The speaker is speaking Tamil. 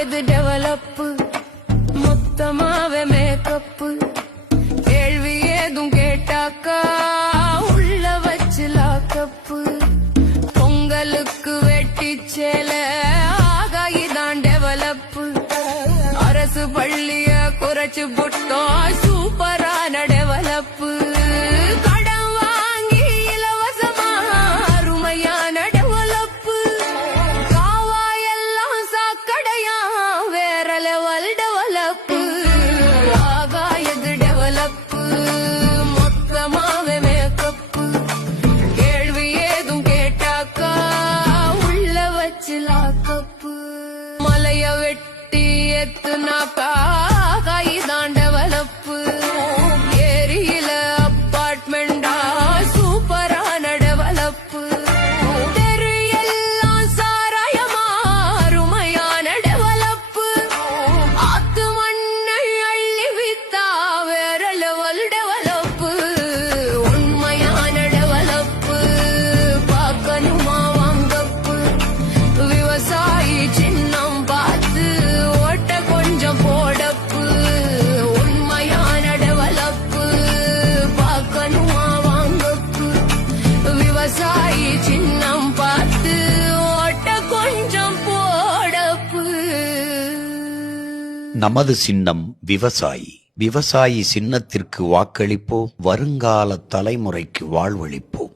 எது டெவலப்பு மொத்தமாவே மேக்கப்பு கேள்வி ஏதும் கேட்டாக்கா உள்ள வச்சு லாக்கப்பு பொங்கலுக்கு வெட்டி சேல ஆகாயிதான் டெவலப்பு அரசு பள்ளிய குறைச்சு புட்டோம் சூப்பரான டெவலப்பு கடன் வாங்கி இலவசமா அருமையான டெவலப்பு காவாயெல்லாம் சாக்கடையா வேற லெவல் டெவலப்பு ஆகாயது டெவலப்பு மொத்தமாவே மேக்கப்பு கேள்வி ஏதும் கேட்டாக்கா உள்ள வச்சு லாக்கப்பு மலைய வெட்டி எத்துனாக்கா கைதான் டெவலப்பு ஏரியில அப்பார்ட்மெண்டா சூப்பரான டெவலப்பு தெரு எல்லாம் சாராயமா அருமையான டெவலப்பு ஆத்து மண்ணை அள்ளி வித்தா வேற லெவல் டெவலப்பு உண்மையான டெவலப்பு பார்க்கணுமா வாங்கப்பு விவசாயி சின்னம் பார்த்து ஓட்ட கொஞ்சம் போடப்பு உண்மையான டெவலப்பு பார்க்கணுமா வாங்கப்பு விவசாயி சின்னம் பார்த்து ஓட்ட கொஞ்சம் போடப்பு. நமது சின்னம் விவசாயி. விவசாயி சின்னத்திற்கு வாக்களிப்போம், வருங்கால தலைமுறைக்கு வாழ்வளிப்போம்.